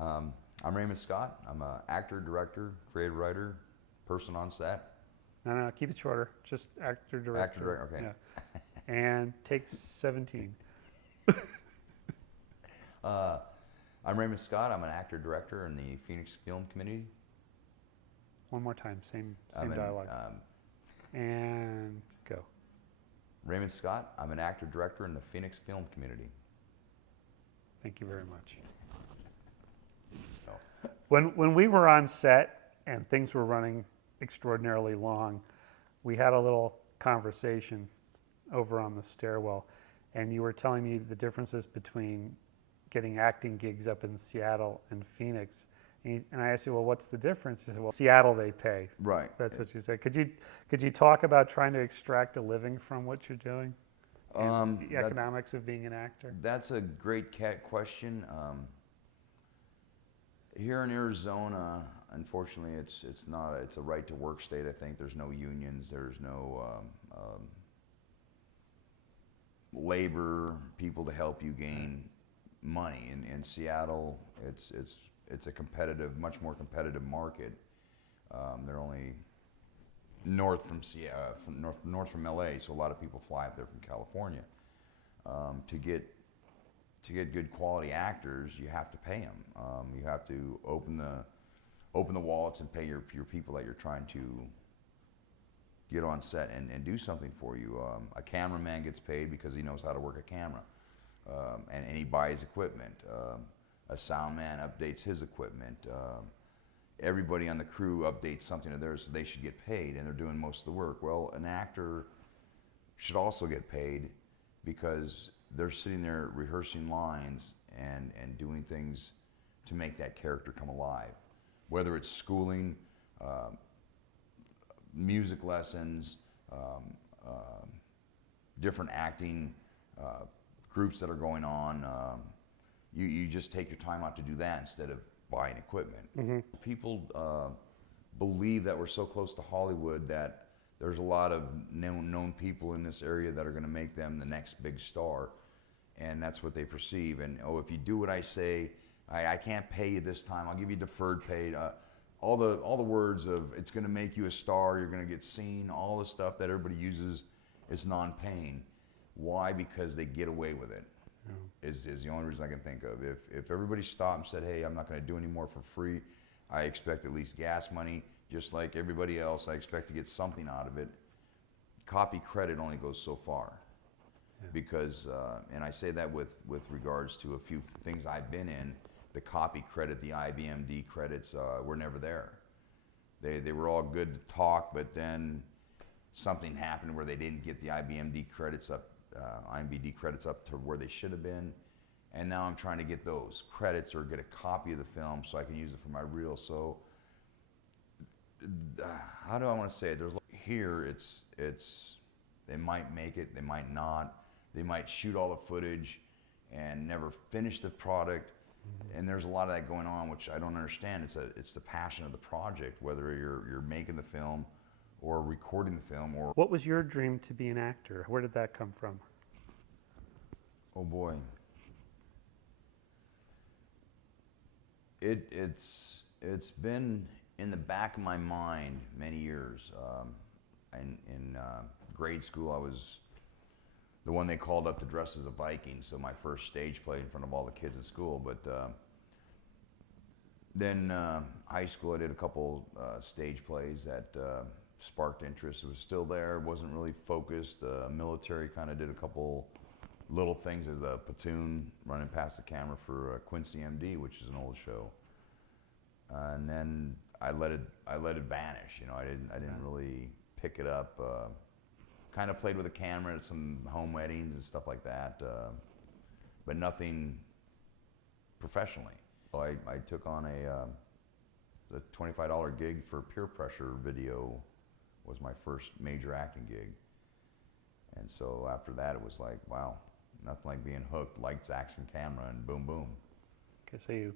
I'm Raymond Scott. I'm an actor, director, creative writer, person on set. No, keep it shorter. Just actor, director. Actor, director, okay. Yeah. And take 17. I'm Raymond Scott. I'm an actor, director in the Phoenix Film Community. One more time, same dialogue. And go. Raymond Scott. I'm an actor, director in the Phoenix Film Community. Thank you very much. Oh. When we were on set and things were running extraordinarily long, we had a little conversation over on the stairwell, and you were telling me the differences between getting acting gigs up in Seattle and Phoenix. And I asked you, well, what's the difference? You said, well, Seattle they pay. Right. That's what you said. Could you talk about trying to extract a living from what you're doing? And the economics of being an actor? That's a great question. Here in Arizona, unfortunately, it's a right to work state. I think there's no unions, there's no labor people to help you gain money. In Seattle, it's a competitive, much more competitive market. They're only north from north from LA, so a lot of people fly up there from California. To get good quality actors, you have to pay them. You have to open the wallets and pay your people that you're trying to get on set and do something for you. A cameraman gets paid because he knows how to work a camera, and he buys equipment. A sound man updates his equipment. Everybody on the crew updates something of theirs, so they should get paid, and they're doing most of the work. Well, an actor should also get paid because they're sitting there rehearsing lines and doing things to make that character come alive. Whether it's schooling, music lessons, different acting groups that are going on. You just take your time out to do that instead of buying equipment. Mm-hmm. People believe that we're so close to Hollywood that there's a lot of known people in this area that are going to make them the next big star, and that's what they perceive. And oh, if you do what I say, I can't pay you this time. I'll give you deferred pay. All the words of it's going to make you a star. You're going to get seen. All the stuff that everybody uses is non-paying. Why? Because they get away with it. Yeah. Is the only reason I can think of. If everybody stopped and said, hey, I'm not going to do any more for free. I expect at least gas money. Just like everybody else, I expect to get something out of it. Copy credit only goes so far. Yeah. Because, and I say that with regards to a few things I've been in, the copy credit, the IBMD credits were never there. They were all good to talk, but then something happened where they didn't get the IBMD credits up to where they should have been. And now I'm trying to get those credits or get a copy of the film so I can use it for my reel. So how do I want to say it? Here, they might make it, they might not. They might shoot all the footage and never finish the product. Mm-hmm. And there's a lot of that going on, which I don't understand. It's the passion of the project, whether you're making the film or recording the film. Or what was your dream to be an actor? Where did that come from? Oh boy. It's been in the back of my mind many years. In grade school, I was the one they called up to dress as a Viking, so my first stage play in front of all the kids in school. But then high school, I did a couple stage plays that sparked interest. It was still there, wasn't really focused. Military kind of did a couple little things as a platoon running past the camera for Quincy MD, which is an old show. And then I let it vanish. You know, I didn't really pick it up. Kind of played with a camera at some home weddings and stuff like that, but nothing professionally. So I took on the $25 gig for Peer Pressure video. Was my first major acting gig. And so after that, it was like, wow, nothing like being hooked, lights, action, camera, and boom, boom. Okay,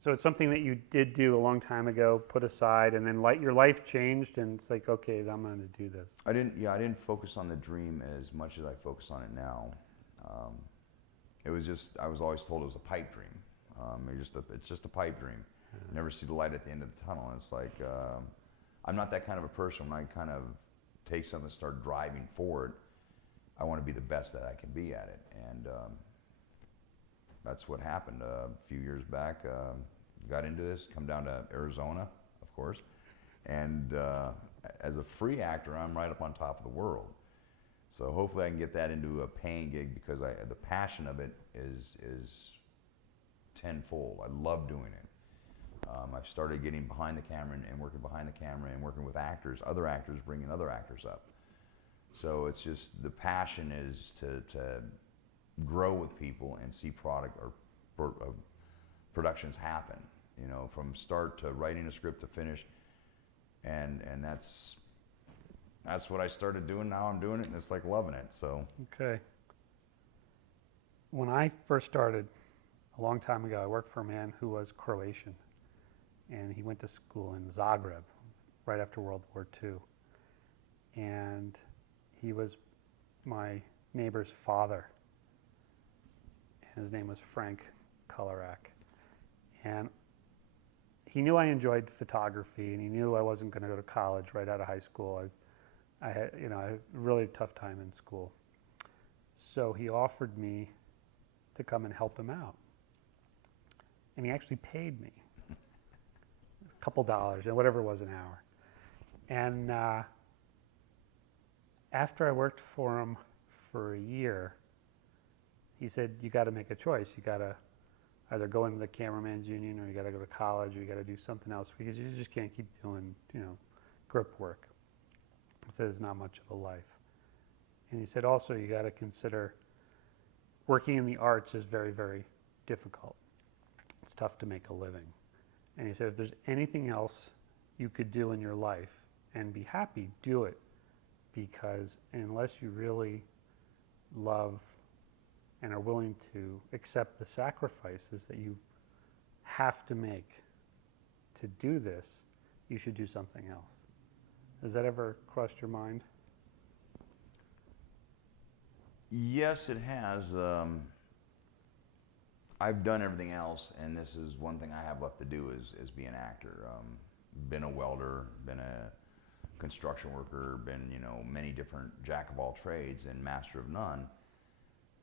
so it's something that you did do a long time ago, put aside, and then your life changed, and it's like, okay, I'm going to do this. I didn't focus on the dream as much as I focus on it now. It was just, I was always told it was a pipe dream. It's just a pipe dream. You never see the light at the end of the tunnel. And it's like, I'm not that kind of a person. When I kind of take something and start driving forward, I want to be the best that I can be at it. And that's what happened a few years back. Got into this, come down to Arizona, of course. And as a free actor, I'm right up on top of the world. So hopefully I can get that into a paying gig, because the passion of it is tenfold. I love doing it. I've started getting behind the camera and working behind the camera and working with actors, other actors, bringing other actors up. So it's just, the passion is to grow with people and see productions happen, you know, from start to writing a script to finish. And that's what I started doing. Now I'm doing it, and it's like loving it. So Okay. When I first started a long time ago, I worked for a man who was Croatian, and he went to school in Zagreb right after World War II. And he was my neighbor's father, and his name was Frank Colorak. And he knew I enjoyed photography, and he knew I wasn't going to go to college right out of high school. I had, you know, I had a really tough time in school. So he offered me to come and help him out. And he actually paid me a couple dollars, and whatever it was an hour. And after I worked for him for a year, he said, you got to make a choice. You got to either go into the cameraman's union, or you got to go to college, or you got to do something else, because you just can't keep doing, you know, grip work. He said it's not much of a life. And he said also, you got to consider working in the arts is very, very difficult. It's tough to make a living. And he said, if there's anything else you could do in your life and be happy, do it. Because unless you really love and are willing to accept the sacrifices that you have to make to do this, you should do something else. Has that ever crossed your mind? yes, it has. I've done everything else, and this is one thing I have left to do is be an actor. Been a welder, been a construction worker, been, you know, many different jack of all trades and master of none.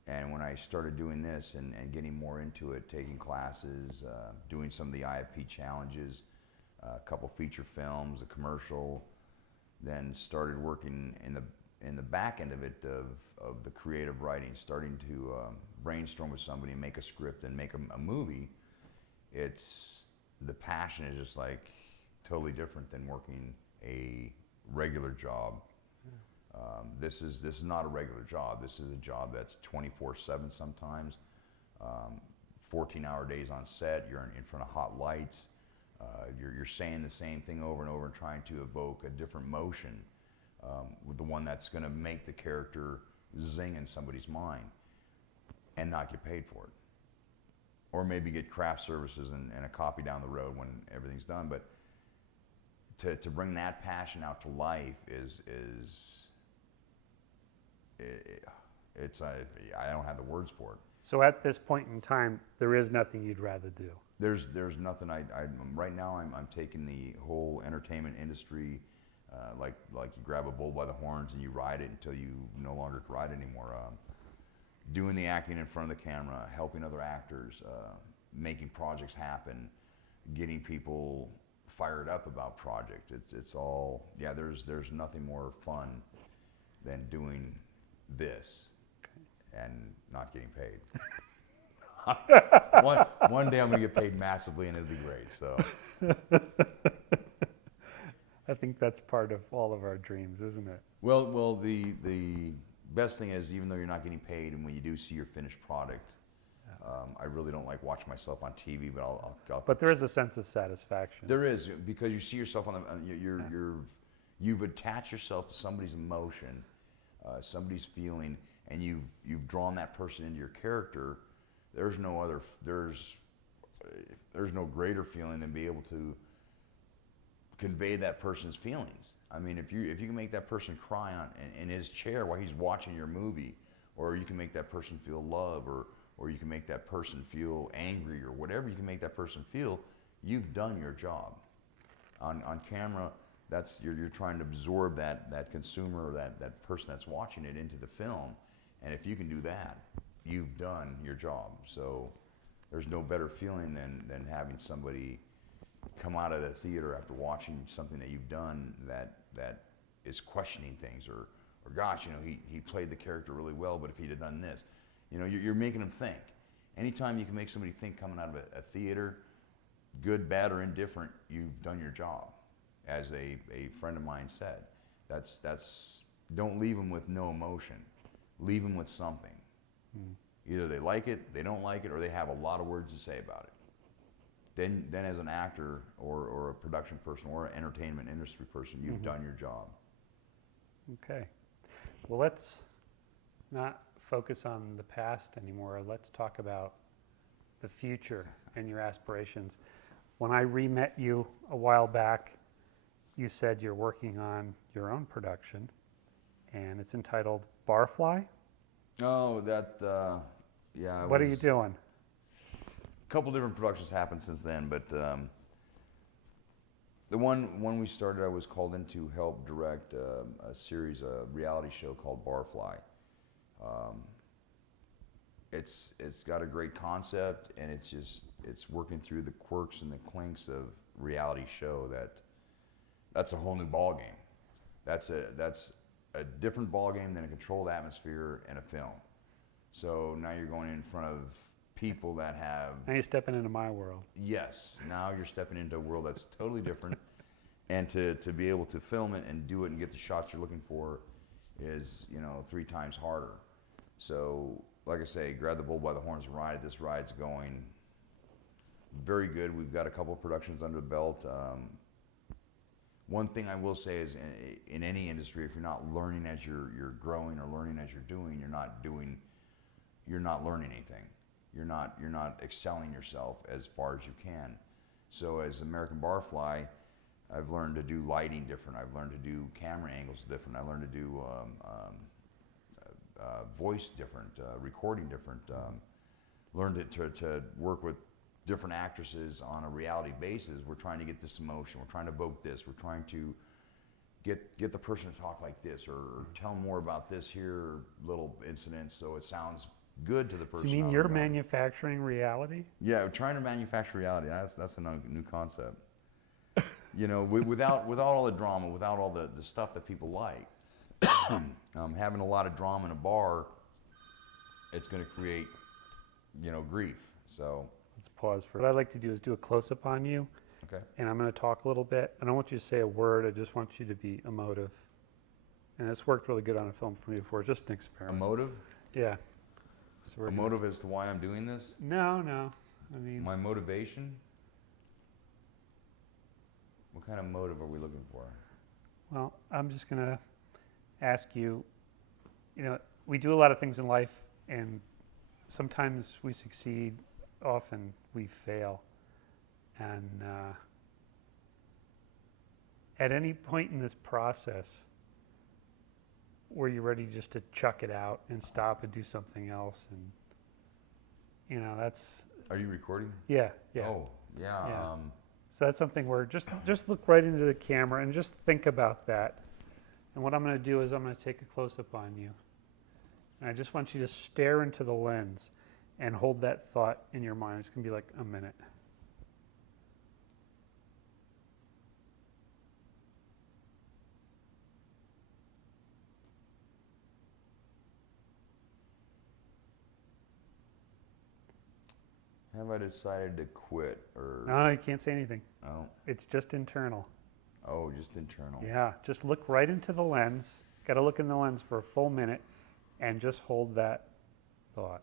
And when I started doing this and getting more into it, taking classes, doing some of the IFP challenges, a couple feature films, a commercial, then started working in the back end of it, of the creative writing, starting to brainstorm with somebody, make a script, and make a movie. It's, the passion is just like totally different than working a regular job. This is not a regular job. This is a job that's 24/7 sometimes. 14-hour days on set. You're in front of hot lights. You're saying the same thing over and over and trying to evoke a different motion, with the one that's going to make the character zing in somebody's mind, and not get paid for it. Or maybe get craft services and a copy down the road when everything's done. But to bring that passion out to life I don't have the words for it. So at this point in time, there is nothing you'd rather do. There's nothing. Right now I'm taking the whole entertainment industry, like you grab a bull by the horns and you ride it until you no longer can ride it anymore. Doing the acting in front of the camera, helping other actors, making projects happen, getting people fired up about projects. It's all, yeah. There's nothing more fun than doing this and not getting paid. One day I'm gonna get paid massively, and it'll be great. So I think that's part of all of our dreams, isn't it? well, the best thing is, even though you're not getting paid, and when you do see your finished product, I really don't like watching myself on TV, but I'll But there is a sense of satisfaction. There is, because you see yourself you've attached yourself to somebody's emotion, somebody's feeling, and you've drawn that person into your character. There's no greater feeling than be able to convey that person's feelings. I mean, if you can make that person cry in his chair while he's watching your movie, or you can make that person feel love or or you can make that person feel angry, or whatever you can make that person feel, you've done your job. On camera, that's you're trying to absorb that consumer or that person that's watching it into the film, and if you can do that, you've done your job. So there's no better feeling than having somebody come out of the theater after watching something that you've done that is questioning things, or gosh, he played the character really well, but if he'd have done this, you're making them think. Anytime you can make somebody think coming out of a theater, good, bad, or indifferent, you've done your job. As a friend of mine said, don't leave them with no emotion. Leave them with something. Either they like it, they don't like it, or they have a lot of words to say about it. Then as an actor or a production person or an entertainment industry person, you've done your job. Okay. Well, let's not focus on the past anymore. Let's talk about the future and your aspirations. When I re-met you a while back, you said you're working on your own production, and it's entitled Barfly. Oh, yeah. What are you doing? A couple different productions happened since then, but the one we started, I was called in to help direct a series, a reality show called Barfly. It's got a great concept, and it's working through the quirks and the clinks of reality show. That's a whole new ball game. That's a different ball game than a controlled atmosphere and a film. So now you're going in front of people that have... Now you're stepping into my world. Yes, now you're stepping into a world that's totally different. And to be able to film it and do it and get the shots you're looking for is, 3 times harder. So, like I say, grab the bull by the horns and ride it. This ride's going very good. We've got a couple of productions under the belt. One thing I will say is in any industry, if you're not learning as you're growing or learning as you're doing, you're not learning anything. You're not excelling yourself as far as you can. So as American Barfly, I've learned to do lighting different. I've learned to do camera angles different. I learned to do voice different, recording different. Learned to work with different actresses on a reality basis. We're trying to get this emotion. We're trying to evoke this. We're trying to get the person to talk like this, or tell more about this here little incident so it sounds good to the person. So you mean you're manufacturing reality? Yeah, we're trying to manufacture reality. That's a new concept. Without all the drama, without all the stuff that people like, having a lot of drama in a bar, it's going to create, grief. So let's pause for. What I'd like to do is do a close-up on you. Okay. And I'm going to talk a little bit. I don't want you to say a word. I just want you to be emotive. And it's worked really good on a film for me before. It's just an experiment. Emotive? Yeah. So Emotive as to why I'm doing this? No. I mean, my motivation? What kind of motive are we looking for? Well, I'm just going to ask you, we do a lot of things in life, and sometimes we succeed, often we fail. And at any point in this process, were you ready just to chuck it out and stop and do something else? And, that's... Are you recording? Yeah. Oh, yeah. So that's something where just look right into the camera and just think about that. And what I'm going to do is I'm going to take a close-up on you. And I just want you to stare into the lens and hold that thought in your mind. It's going to be like a minute. Have I decided to quit, or? No, you can't say anything. Oh. It's just internal. Oh, just internal. Yeah, just look right into the lens. Got to look in the lens for a full minute and just hold that thought.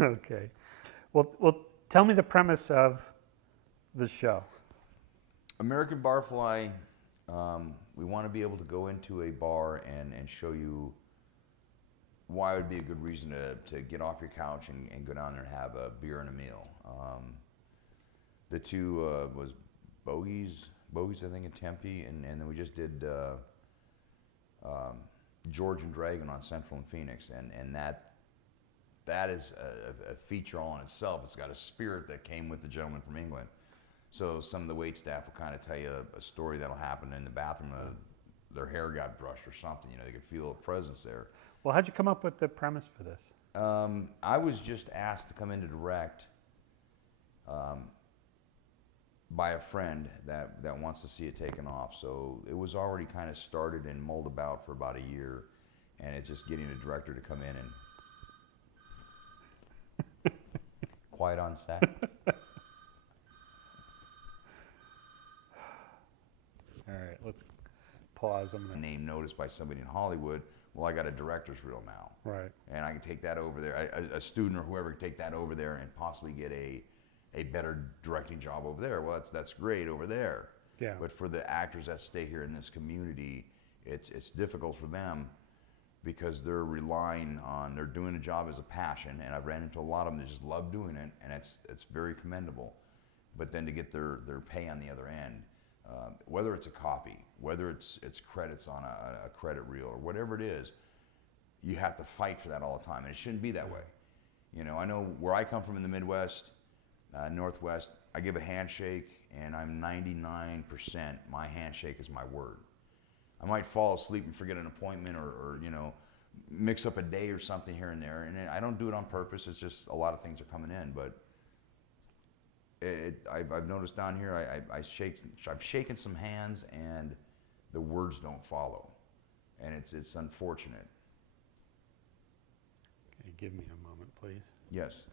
Okay. Well, tell me the premise of the show. American Barfly, we want to be able to go into a bar and show you why it would be a good reason to get off your couch and go down there and have a beer and a meal. The two was Bogies, I think, in Tempe, and then we just did George and Dragon on Central and Phoenix, and that is a feature all in itself. It's got a spirit that came with the gentleman from England. So some of the wait staff will kind of tell you a story that'll happen in the bathroom. Their hair got brushed or something. You know, they could feel a presence there. Well, how'd you come up with the premise for this? I was just asked to come in to direct by a friend that wants to see it taken off. So it was already kind of started and mulled about for about a year, and it's just getting a director to come in and quiet on set. All right, let's pause. I'm gonna... Name noticed by somebody in Hollywood. Well, I got a director's reel now, Right. and I can take that over there. A student or whoever can take that over there and possibly get a better directing job over there. Well, that's great over there. Yeah. But for the actors that stay here in this community, it's difficult for them because they're relying on, they're doing a job as a passion, and I've ran into a lot of them that just love doing it, and it's very commendable. But then to get their pay on the other end, whether it's a copy, whether it's credits on a credit reel, or whatever it is, you have to fight for that all the time, and it shouldn't be that way. You know, I know where I come from in the Midwest, Northwest, I give a handshake, and I'm 99%, my handshake is my word. I might fall asleep and forget an appointment or you know, mix up a day or something here and there, and I don't do it on purpose. It's just a lot of things are coming in, but I've noticed down here, I've shaken some hands, and the words don't follow, and it's unfortunate. Okay, give me a moment, please. Yes.